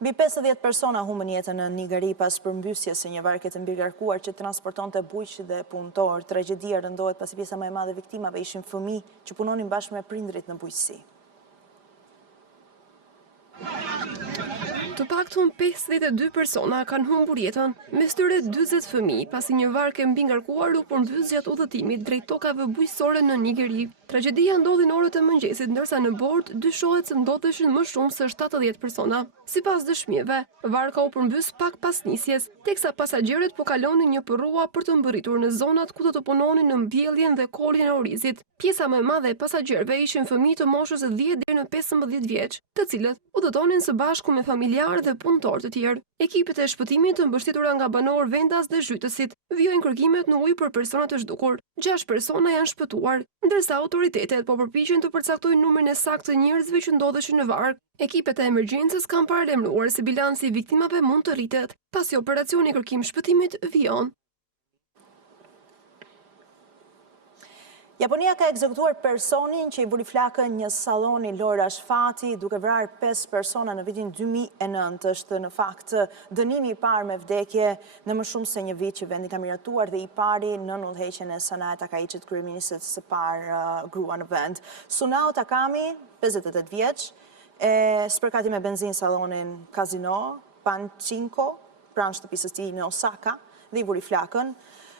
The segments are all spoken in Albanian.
Mbi 50 persona humbën jetën në Nigeri pas përmbysjes së një varke të mbigarkuar që transportonte bujq dhe punëtor. Tragjedia rëndohet pasi pjesa më e madhe e viktimave ishin fëmijë që punonin bashkë me prindrit në bujqësi. Të paktën 52 persona kanë humbur jetën, mes tyre 40 fëmijë, pasi një varke mbi ngarkuar u përmbys gjatë udhëtimit drejt tokave bujqësore në Nigeri. Tragjedia ndodhi në orët e mëngjesit, ndërsa në bord dyshohet se ndodheshin më shumë se 70 persona. Sipas dëshmive, varka u përmbys pak pas nisjes, teksa pasagerët po kalonin një përrua për të mbërritur në zonat ku do të punonin në mbjelljen dhe koljen e orizit. Pjesa më e madhe e pasagerëve ishin fëmijë të moshës 10 deri në 15 vjeç, të cilët udhëtonin së bashku me familjarë dhe punëtor të tjerë. Ekipet e shpëtimit të mbështetura nga banorë vendas dhe zhytësit vijojnë kërkimet në ujë për persona të zhdukur. 6 persona janë shpëtuar, ndërsa autoritetet po përpiqen të përcaktojnë numrin e saktë të njerëzve që ndodheshin në varg. Ekipet e emergjencës kanë paralajmëruar se bilanci i viktimave mund të rritet, pasi operacioni kërkim shpëtimit vijon. Japonia ka ekzekutuar personin që i vuri flakën një salloni Lora Shfati, duke vrarë 5 persona në vitin 2009. Është në fakt dënimi i parë me vdekje në më shumë se një vit që vendi ka miratuar dhe i pari në udhëheqjen e Sanae Takaichit, kryeministres së parë grua në vend. Sunao Takami, 58 vjeç, e spërkati me benzinë sallonin Casino Pachinko pranë shtëpisë së tij në Osaka dhe i vuri flakën,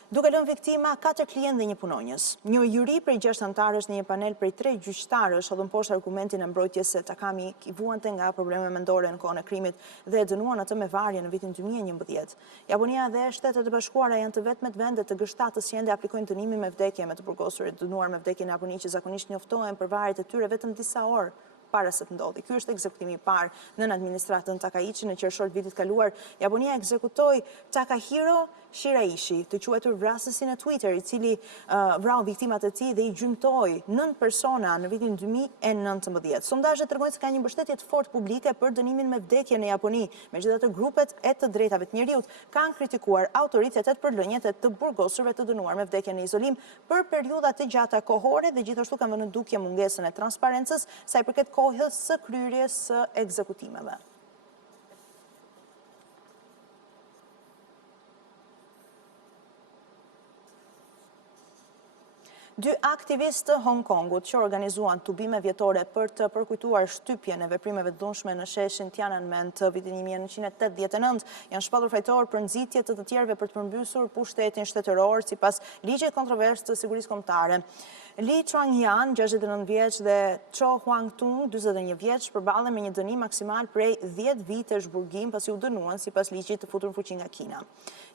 duke lënë viktima 4 klientë dhe një punonjës. Një juri prej 6 anëtarësh në një panel prej 3 gjyqtarësh hodhën poshtë argumentin e mbrojtjes se Takami i vuante nga probleme mendore në kohën e krimit dhe e dënuan atë me varje në vitin 2011. Japonia dhe Shtetet e Bashkuara janë të vetmet vende të G7-s që ende aplikojnë dënimin me vdekje me të burgosurit dënuar me vdekje në Japoni që zakonisht njoftohen për varjet e tyre vetëm disa orë para se të ndodhi. Ky është ekzekutimi i parë në administratën Takaichi në qershor vitit kaluar. Japonia ekzekutoi Takahiro Shiraishi, të quajtur vrasësin e Twitter, i cili vrau viktimat e tij dhe i gjymtoi 9 persona në vitin 2019. Sondazhet tregojnë se ka një mbështetje të fortë publike për dënimin me vdekje në Japoni. Megjithatë, grupet e të drejtave të njerëzit kanë kritikuar autoritetet për lënjet e të burgosurve të dënuar me vdekje në izolim për periudha të gjata kohore dhe gjithashtu kanë vënë në dukje mungesën e transparencës sa i përket kohës së kryerjes së ekzekutimeve. Dy aktivistë të Hong Kongut që organizuan tubime vjetore për të përkujtuar shtypjen e veprimeve të dhunshme në sheshin Tiananmen të vitin 1989 janë shpallur fajtor për nxitje të tjerëve për të përmbysur pushtetin shtetëror sipas ligjit kontrovers të sigurisë kombëtare. Li Chuangyan, 69 vjeç dhe Cho Huangtung, 41 vjeç, përballen me një dënim maksimal prej 10 vitesh burgim pasi u dënuan sipas ligjit të futur në fuqi nga Kina.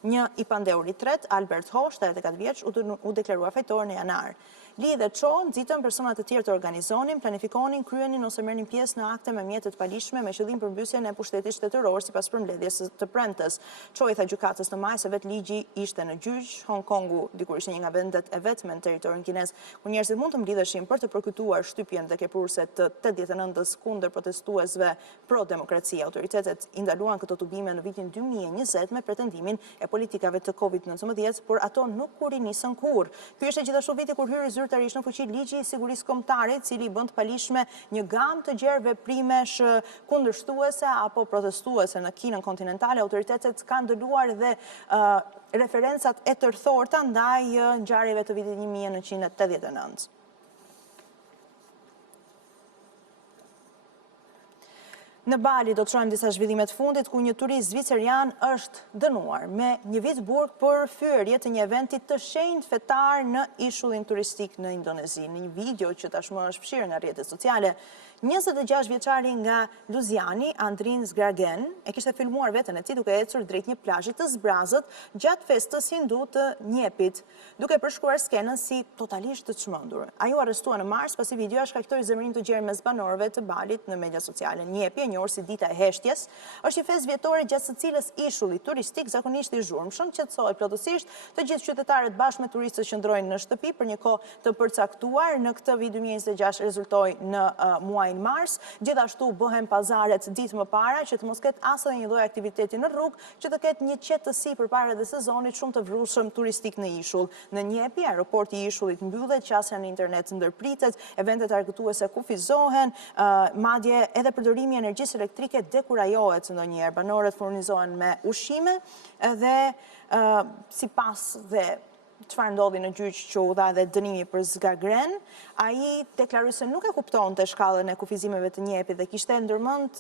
Një i pandehur i tret, Albert Ho, 74 vjeç, u deklarua fajtor në janar. Li dhe Cho nxitën persona të tjerë të organizonin, planifikonin, kryenin ose merrnin pjesë në akte me mjete të palishme me qëllim përmbysjen e pushtetit shtetëror sipas përmbledhjes së premtes. Cho i tha gjykatës në maj se vetë ligji ishte në gjyq. Hong Kongu dikur ishte një nga vendet e vetme në territorin kinez ku njerëzit mund të mblidheshin për të përkujtuar shtypjen dhe kepurse të 89-s kundër protestuesve pro-demokraci. Autoritetet i ndaluan këto tubime në vitin 2020 me pretendimin e politikave të COVID-19, por ato nuk u rinisën kurrë. Ky ishte gjithashtu viti kur hyri zyrtarisht në fuqi ligji i sigurisë kombëtare, i cili bën të palishme një gamë të gjerë veprimesh kundërshtuese apo protestuese në Kinën kontinentale. Autoritetet kanë dënuar dhe referencat e tërthorta ndaj ngjarjeve të vitit 1989. Në Bali do të shohim disa zhvillime të fundit ku një turist zvicerian është dënuar me një vit burg për fyerje të një eventi të shenjtë fetar në ishullin turistik në Indonezi. Në një video që tashmë është fshirë nga rrjetet sociale, 26 vjeçari nga Luziani, Andrin Zgragen, e kishte filmuar veten e tij duke ecur drejt një plazhi të zbrazët gjatë festës hindu të njepit, duke përshkruar skenën si totalisht të çmendur. Ai u arrestua në mars pasi videoja shkaktoi zemërim të gjerë mes banorëve të Balit në media sociale. Njepi, e njohur si dita e heshtjes, është një festë vjetore gjatë së cilës ishulli turistik zakonisht i zhurmshëm qetësohet plotësisht, të gjithë qytetarët bashkë me turistët që ndrojnë në shtëpi për një kohë të përcaktuar. Në këtë vit 2026 rezultoi në muajin mars. Gjithashtu bëhen pazaret ditë më para që të mos ketë asnjë një lloj aktiviteti në rrugë, që të ketë një qetësi përpara dhe sezonit shumë të vrullshëm turistik në ishull. Në Njepi, aeroporti i ishullit mbyllet, qasja në internet ndërpritet, eventet argëtuese kufizohen, madje edhe përdorimi energjetik energjisë elektrike dekurajohet ndonjëherë. Banorët furnizohen me ushqime dhe sipas dhe çfarë ndodhi në gjyq që u dha dhe dënimi për zgagren, ai deklaroi se nuk e kuptonte shkallën e kufizimeve të njepit dhe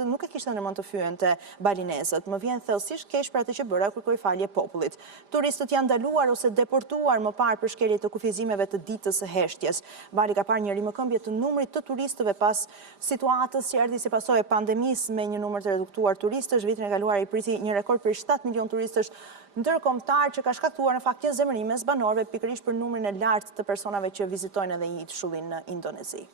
nuk e kishte ndërmend të fyente balinezët. Më vjen thellësisht keq për atë që bëra, kërkoi falje popullit. Turistët janë ndaluar ose deportuar më parë për shkelje të kufizimeve të ditës së heshtjes. Bali ka parë një rimëkëmbje të numrit të turistëve pas situatës që erdhi si pasojë e pandemisë me një numër të reduktuar turistësh. Vitin e kaluar i priti një rekord për 7 milion turistësh ndërkombëtar që ka shkaktuar në fakt një zemërim mes banorëve pikërisht për numrin e lartë të personave që vizitojnë edhe një shullinë në Indonezi.